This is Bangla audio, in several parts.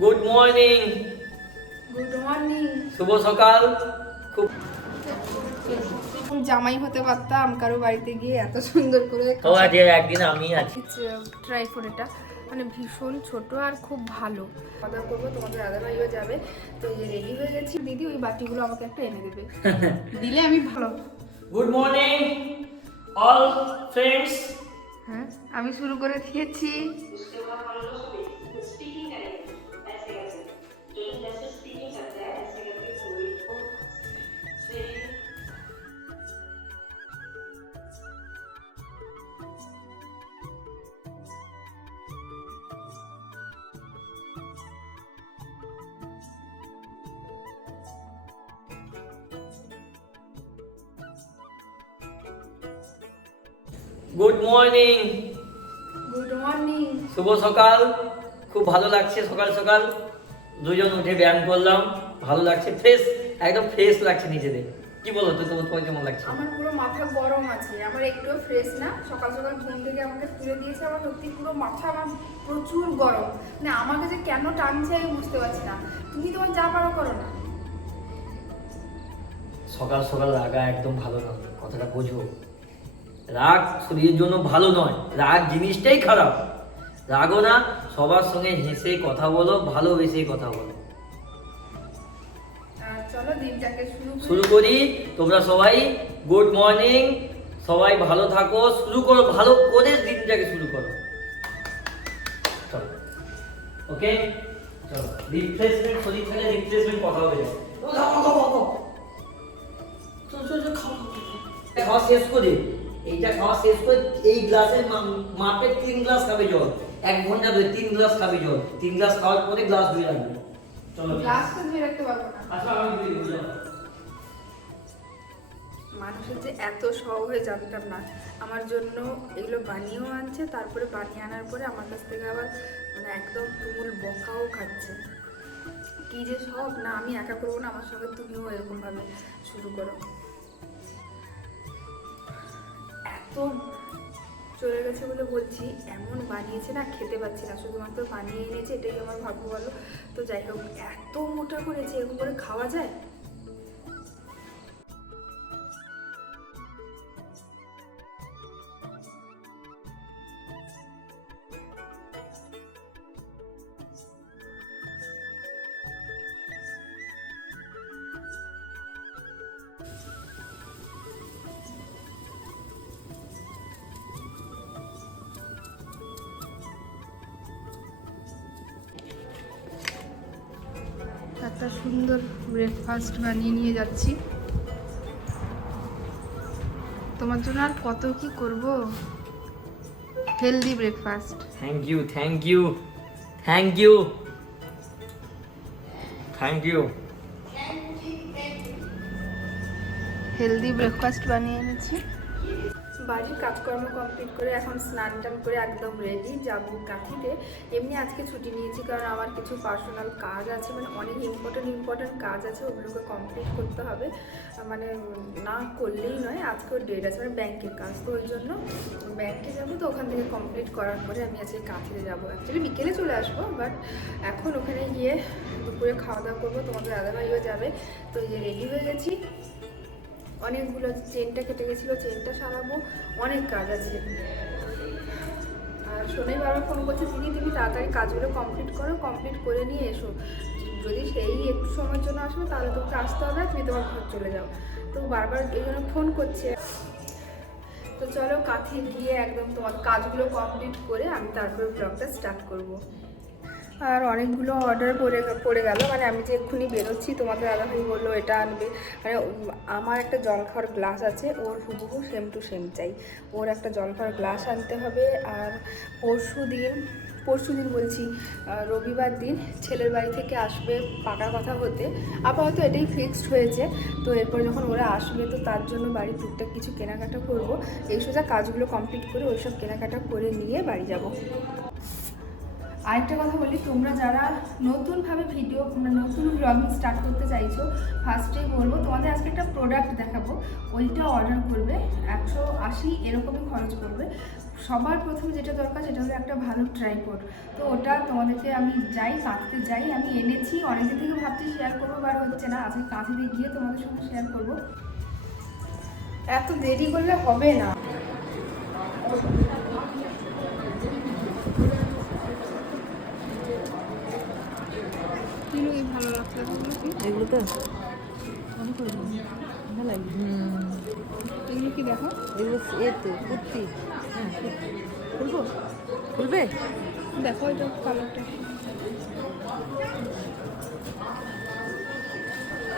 গুড মর্নিং গুড মর্নিং শুভ সকাল। খুব জামাই হতে পারতাম কারও বাড়িতে গিয়ে এত সুন্দর করে তো আজকে একদিন আমি আছি। ট্রাইফোন এটা। মানে ভীষণ ছোট আর খুব ভালো। খাওয়া দাওয়া করব তোমাদের দাদা ভাইও যাবে। তো এই যে রেডি হয়ে গেছি। দিদি ওই বাটিগুলো আমাকে একটা এনে দেবে। দিলে আমি ভালো। গুড মর্নিং অল ফ্রেন্ডস হ্যাঁ আমি শুরু করে দিয়েছি। গুড মর্নিং গুড মর্নিং শুভ সকাল। খুব ভালো লাগছে সকাল সকাল। দুজন উঠে ব্যায়াম করলাম ভালো লাগছে ফ্রেশ একদম ফ্রেশ লাগছে নিজেদের। কি বলো তো তোমার তোমার কেমন লাগছে? আমার পুরো মাথা গরম আছে আমার একটুও ফ্রেশ না সকাল সকাল ঘুম থেকে আমাকে তুলে দিয়েছে আমার সত্যি পুরো মাথা আমার প্রচুর গরম। মানে আমাকে যে কেন টানছে আমি বুঝতে পারছি না। তুমি তোমার যা পারো করো না। সকাল সকাল রাগা একদম ভালো না কথাটা বোঝো। রাগ শরীরের জন্য ভালো নয় রাগ জিনিসটাই খারাপ। রাগও না সবার সঙ্গে হেসে কথা বলো ভালোবেসে কথা বলো। শুরু করি। তোমরা সবাই গুড মর্নিং সবাই ভালো থাকো শুরু করো ভালো করে দিনটাকে শুরু করো। চলো। ওকে চলো। রিফ্রেশমেন্ট শরীর থেকে রিফ্রেশমেন্ট কথা হবে। খাওয়া শেষ করে এইটা খাওয়া শেষ করে এই গ্লাসের মা- মাপে তিন গ্লাস খাবে জল। এক ঘণ্টা ধরে তিন গ্লাস খাবে জল। তিন গ্লাস খাওয়ার পরে গ্লাস ধুয়ে রাখবে। চলো গ্লাস তো ধুয়ে রাখতে পারব না। আচ্ছা আমি ধুয়ে চলো। মানুষের যে এত সহজ হয়ে জানতাম না। আমার জন্য এগুলো বানিয়েও আনছে তারপরে বানিয়ে আনার পরে আমার কাছ থেকে আবার মানে একদম তুমুল বকাও খাচ্ছে। কি যে সব না আমি একা করব না আমার সঙ্গে তুমিও এরকম ভাবে শুরু করো। এত চলে গেছে বলে বলছি। এমন বানিয়েছে না, খেতে পাচ্ছি না। শুধুমাত্র বানিয়ে এনেছে, এটাই আমার ভাগ্য বলো তো যাই হোক, এত মোটা করেছে, এরকম করে খাওয়া যায়? একটা সুন্দর ব্রেকফাস্ট বানিয়ে নিয়ে যাচ্ছি। তোমার জন্য আর কত কি করব? Healthy breakfast thank you thank you thank you thank you healthy breakfast বানিয়ে এনেছি। বাড়ির কাজকর্ম কমপ্লিট করে এখন স্নান টান করে একদম রেডি যাব কাঁথিতে এমনি আজকে ছুটি নিয়েছি কারণ আমার কিছু পার্সোনাল কাজ আছে মানে অনেক ইম্পর্টেন্ট ইম্পর্টেন্ট কাজ আছে, ওগুলোকে কমপ্লিট করতে হবে। মানে না করলেই নয় আজকেও ডেট আছে মানে ব্যাংকের কাজ। তো ওই জন্য ব্যাংকে যাব তো ওখান থেকে কমপ্লিট করার পরে আমি আজকে কাঁথিতে যাব। অ্যাকচুয়ালি বিকেলে চলে আসব বাট এখন ওখানে গিয়ে দুপুরে খাওয়া দাওয়া করব, তোমাদের দাদাভাইও যাবে। তো এই যে রেডি হয়ে গেছি। অনেকগুলো চেনটা কেটে গেছিল, চেনটা সারাবো, অনেক কাজ আছে। আর শোনাই বারবার ফোন করছে, দিদি, তুমি তাড়াতাড়ি কাজগুলো কমপ্লিট করো কমপ্লিট করে নিয়ে এসো। যদি সেই একটু সময়ের জন্য আসবে, তাহলে তোমাকে আসতে হবে তুমি তোমার ঘর চলে যাও। তো বারবার এই জন্য ফোন করছে। তো চলো কাছে গিয়ে একদম তোমার কাজগুলো কমপ্লিট করে আমি তারপরে ব্লগটা স্টার্ট করব। আর অনেকগুলো অর্ডার পড়ে পড়ে গেল। মানে আমি যে এক্ষুনি বেরোচ্ছি, তোমাদের দাদাভাই বলল, এটা আনবে। মানে আমার একটা জল খাওয়ার গ্লাস আছে, ওর হুবহু সেম টু সেম চাই। ওর একটা জল খাওয়ার গ্লাস আনতে হবে আর পরশু দিন পরশু দিন বলছি রবিবার দিন ছেলের বাড়ি থেকে আসবে পাকা কথা হতে। আপাতত এটাই ফিক্সড হয়েছে। তো এরপর যখন ওরা আসবে, তো তার জন্য বাড়ি টুকটাক কিছু কেনাকাটা করব। এই সোজা কাজগুলো কমপ্লিট করে ওইসব কেনাকাটা করে নিয়ে বাড়ি যাব। আরেকটা কথা বলি, তোমরা যারা নতুনভাবে ভিডিও নতুন ব্লগিং স্টার্ট করতে চাইছো ফার্স্টেই বলব তোমাদের আজকে একটা প্রোডাক্ট দেখাবো। ওইটা অর্ডার করবে, একশো আশি এরকমই খরচ করবে। সবার প্রথমে যেটা দরকার সেটা হলো একটা ভালো ট্রাইপড তো ওটা তোমাদেরকে আমি যাই কাঁচতে যাই, আমি এনেছি অনেকদিন থেকে ভাবছি শেয়ার করব বার হচ্ছে না, আজকে কাঁচতে গিয়ে তোমাদের সঙ্গে শেয়ার করব। এত দেরি করলে হবে না কিনুই ভালো লাগছে এগুলো তো এগুলো কি দেখো? এগুলো এতে কুর্তি। হ্যাঁ খুলবো? খুলবে? দেখো এটা কালারটা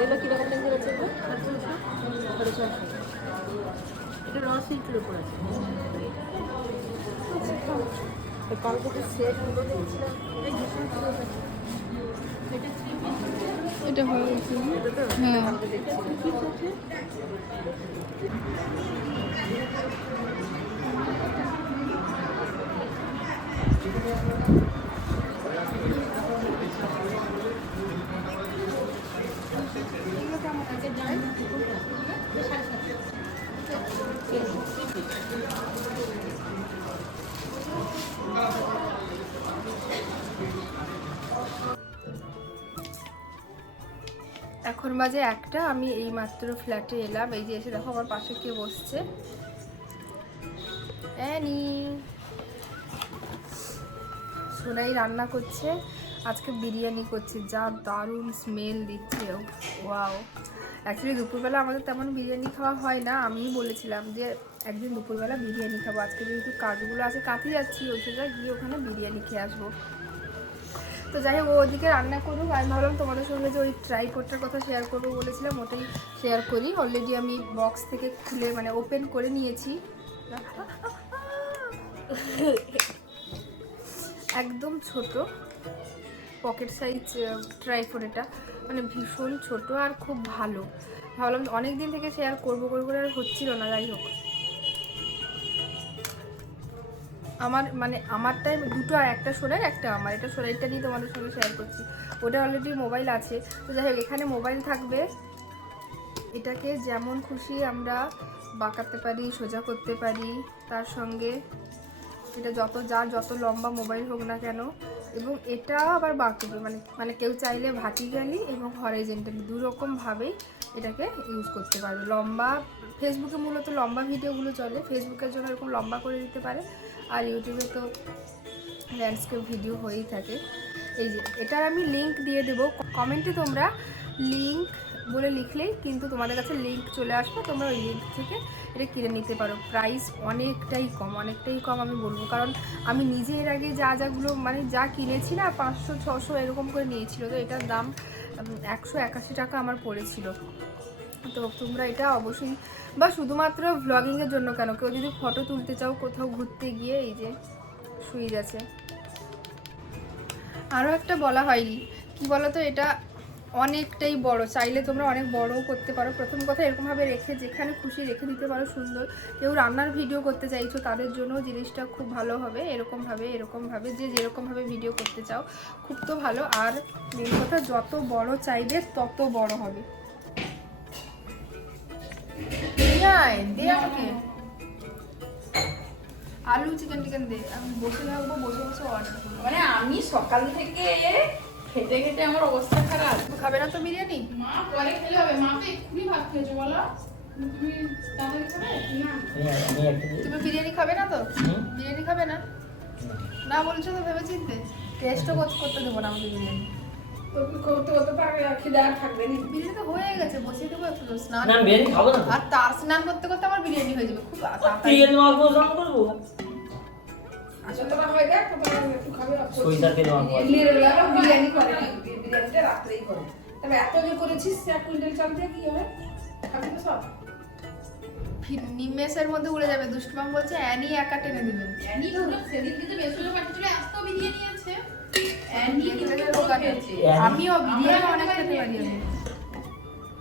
এগুলো কীরকম লেগে ছশো এটা র সিল্কের উপর আছে। কালকে তো সেটগুলো দেখছিলাম। এটা এটা তো হ্যাঁ। কালকে বাজে একটা, আমি এই মাত্র ফ্ল্যাটে এলাম। এই যে এসে দেখো আমার পাশে কে বসছে। সোনাই রান্না করছে। আজকে বিরিয়ানি করছে, যা দারুণ স্মেল দিচ্ছে। ওয়াও অ্যাকচুয়ালি দুপুরবেলা আমাদের তেমন বিরিয়ানি খাওয়া হয় না। আমিই বলেছিলাম যে, একদিন দুপুরবেলা বিরিয়ানি খাব। আজকে যেহেতু কাজগুলো আছে কাছে যাচ্ছি, ওই সময় গিয়ে ওখানে বিরিয়ানি খেয়ে আসব। তো যাই হোক, ও ওদিকে রান্না করুক। আমি ভাবলাম তোমাদের সঙ্গে যে ওই ট্রাইপোডটার কথা শেয়ার করব বলেছিলাম, ওটাই শেয়ার করি। অলরেডি আমি বক্স থেকে খুলে মানে ওপেন করে নিয়েছি। একদম ছোট পকেট সাইজ ট্রাইপড এটা। মানে ভীষণ ছোট আর খুব ভালো। ভাবলাম অনেক দিন থেকে শেয়ার করব করব করে আর হচ্ছিল না, যাই হোক। আমার মানে আমারটাই দুটো আর একটা সোনার একটা আমার। এটা সোনারটা নিয়ে তোমাদের সঙ্গে শেয়ার করছি। ওটা অলরেডি মোবাইল আছে। তো যাই হোক, এখানে মোবাইল থাকবে। এটাকে যেমন খুশি আমরা বাঁকাতে পারি, সোজা করতে পারি, তার সঙ্গে এটা যত, যা যত লম্বা মোবাইল হোক না কেন। এবং এটা আবার বাঁকবে মানে মানে কেউ চাইলে ভার্টিক্যালি এবং হরাইজেন্টালি দু রকমভাবেই এটাকে ইউজ করতে পারবে। লম্বা ফেসবুকে মূলত লম্বা ভিডিওগুলো চলে। ফেসবুকের জন্য এরকম লম্বা করে দিতে পারে। আর ইউটিউবে তো ল্যান্ডস্কেপ ভিডিও হয়েই থাকে। এই যে, এটার আমি লিঙ্ক দিয়ে দেবো। কমেন্টে তোমরা লিঙ্ক বলে লিখলেই কিন্তু তোমাদের কাছে লিঙ্ক চলে আসবে। তোমরা ওই লিঙ্ক থেকে এটা কিনে নিতে পারো। প্রাইস অনেকটাই কম অনেকটাই কম আমি বলব। কারণ আমি নিজে এর আগে যা যাগুলো মানে যা কিনেছি না, পাঁচশো, ছশো এরকম করে নিয়েছিল। তো এটার দাম একশো একাশি টাকা আমার পড়েছিল। তো তোমরা এটা অবশ্যই, বা শুধুমাত্র ভ্লগিংয়ের জন্য কেন? কেউ যদি ফটো তুলতে চাও, কোথাও ঘুরতে গিয়ে এই যে সুইচ আছে আরও একটা বলা হয়নি। কি বলতো এটা? অনেকটাই বড়। চাইলে তোমরা অনেক বড়ও করতে পারো। প্রথম কথা এরকমভাবে রেখে, যেখানে খুশি রেখে দিতে পারো সুন্দর। কেউ রান্নার ভিডিও করতে চাইছো, তাদের জন্য জিনিসটা খুব ভালো হবে। এরকমভাবে এরকমভাবে, যে যেরকমভাবে ভিডিও করতে চাও, খুব তো ভালো। আর মেন কথা, যত বড় চাইবে, তত বড় হবে। আলু চিকেন টিকেন দে। আমি বসে থাকব, বসে বসে অর্ডার করব। মানে আমি সকাল থেকে খেতে খেতে আমার অবস্থা খারাপ। খাবে না তো বিরিয়ানি? মা পরে খেলে হবে। মা তো এক্ষুনি ভাত খেয়েছো বলো। তুমি তুমি। বিরিয়ানি খাবে না তো? বিরিয়ানি খাবে না? না বলছো তো ভেবে চিনতে টেস্টও করতে দেবো না আমাকে বিরিয়ানি। আর বিরিয়ানি তো হয়ে গেছে বসিয়ে দেবো স্নান না আমি বিরিয়ানি খাব না তো। আর তার স্নান করতে করতে আমার বিরিয়ানি হয়ে যাবে। খুব তাড়াতাড়ি। একটু তেল আবার বিরিয়ানি করে বিরিয়ানিটা রাত্রেই করে। তবে এত যে করেছিস এক কুইন্টাল চাল দিয়ে কি হবে? খাবি তো সব। নিমেষের মধ্যে উড়ে যাবে। দুষ্টুমাম বলছে অ্যানি একা টেনে দেবেন অ্যানি হলো সেদিন কিন্তু পাঠিয়েছিল এত বিরিয়ানি আছে? আমিও বিরিয়ানি আমরা অনেক খেতে পারি আমি।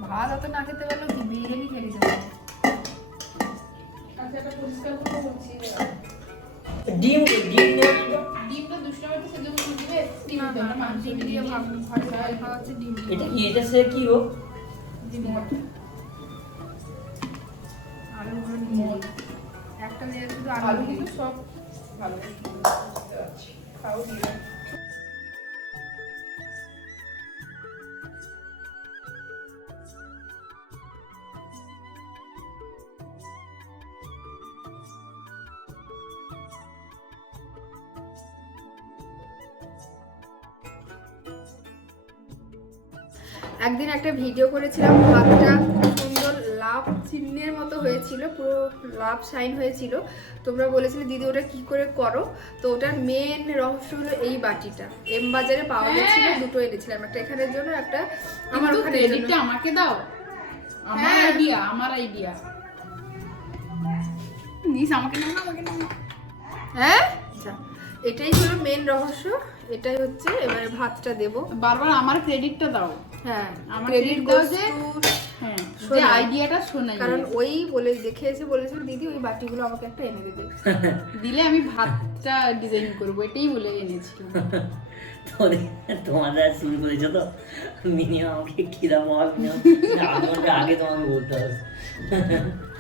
ভাত অত না খেতে পারলেও বিরিয়ানি খেয়ে পারি? আচ্ছা এটা পরিষ্কার করে বলছি। ডিম ডিম ডিমটা দুশো সেদ্ধ করে দিবে ডিম না, মাংস ডিম দিয়ে ভাব ঘরে ভাত খাওয়া ডিম এটা কি এটা সে কি গো? ডিম ভর্তা। আলুগুলো একটা লেয়ার শুধু আলু আলু কিন্তু সব ভালো। একদিন একটা ভিডিও করেছিলাম ভাতটা খুব সুন্দর লাভ চিহ্নের মতো হয়েছিল পুরো লাভ সাইন হয়েছিল। তোমরা বলেছিলে দিদি ওটা কি করে করো? তো ওটার মেন রহস্য হলো এই বাটিটা। এম বাজারে পাওয়া গেছিল হ্যাঁ। দুটো এনেছিলাম একটা এখানের জন্য একটা আমার ওখানে ক্রেডিটটা আমাকে দাও। আমার হ্যাঁ। আইডিয়া আমার আইডিয়া নিস আমাকে না, আমাকে না। হ্যাঁ? আচ্ছা এটাই হলো মেন রহস্য এটাই হচ্ছে এবারে ভাতটা দেবো। বারবার আমার ক্রেডিটটা দাও। হ্যাঁ ক্রেডিট দাও যে- হ্যাঁ যে আইডিয়াটা শোনাই কারণ ওই বলে দেখে এসে বলেছিল দিদি ওই বাটিগুলো আমাকে একটা এনে দেবে দিলে আমি ভাতটা ডিজাইন করব এটাই বলে এনেছিলাম তোদের তোমাদের শুরু করেছ তো। মিনিমাম আমাকে কিরাম হবে আগে তোমাকে বলতে হবে।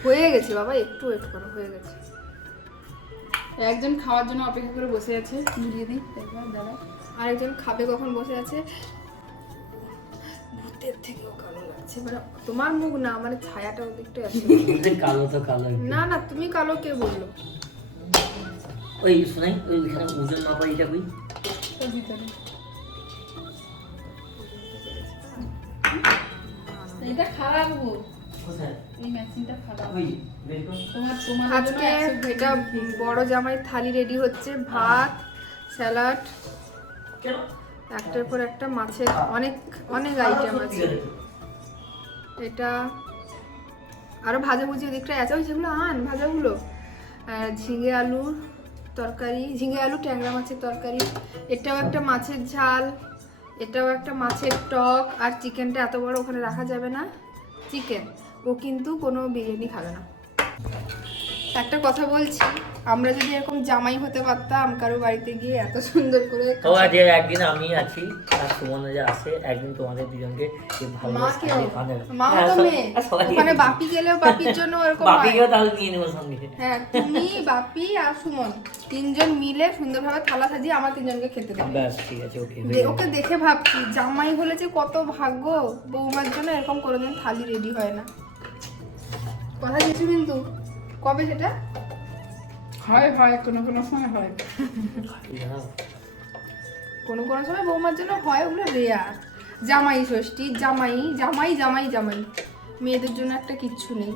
হয়ে গেছে বাবা একটু ওয়েট করো হয়ে গেছে। একজন খাওয়ার জন্য অপেক্ষা করে বসে আছে। দিই একবার দাঁড়া আরেকজন খাবে কখন বসে আছে? ভূতের থেকেও কালো লাগছে। মানে তোমার মুখ না মানে ছায়াটা ওদিকটা কালো তো কালো না না তুমি কালো কে বলল? ওই শোনাই ওই ওইখানে ওজন মাপা এটা কই? এটা খারাপ গো। আজকে এটা বড় জামাই থালি রেডি হচ্ছে। ভাত স্যালাড কেন? একটার পর একটা মাছের অনেক অনেক আইটেম আছে। এটা আরও ভাজাভুজি ওদিকটা আছে ওই যেগুলো আন ভাজাগুলো। ঝিঙে আলুর তরকারি, ঝিঙে আলু, ট্যাংরা মাছের তরকারি। এটাও একটা মাছের ঝাল, এটাও একটা মাছের টক, আর চিকেনটা এত বড় ওখানে রাখা যাবে না। চিকেন, ও কিন্তু কোনো বিরিয়ানি খাবে না। একটা কথা বলছি আমরা যদি এরকম জামাই হতে পারতাম কারও বাড়িতে গিয়ে এত সুন্দর করে তো আজকে একদিন আমি আছি আর সুমনে যে আসে একদিন তোমাদের দুজনকে ভালো মা। মাও হ্যাঁ, তো সব- মেয়ে। হ্যাঁ, বাপি গেলেও বাপির জন্য ওরকম হয়। বাপিকেও তাহলে নিয়ে নেব সঙ্গে। হ্যাঁ তুমি বাপি আর সুমন তিনজন মিলে সুন্দরভাবে থালা সাজিয়ে আমার তিনজনকে খেতে দেবে। ব্যাস ঠিক আছে ওকে ওকে দেখে ভাবছি জামাই হলে যে কত ভাগ্য বৌমার জন্য এরকম কোনোদিন থালি রেডি হয় না। কথা দিয়েছি কিন্তু? কবে সেটা? হয় হয় কোনো কোনো সময় হয়। কোনো কোনো সময় বৌমার জন্য হয় ওগুলো রেয়ার জামাই ষষ্ঠী জামাই জামাই জামাই জামাই। মেয়েদের জন্য একটা কিচ্ছু নেই।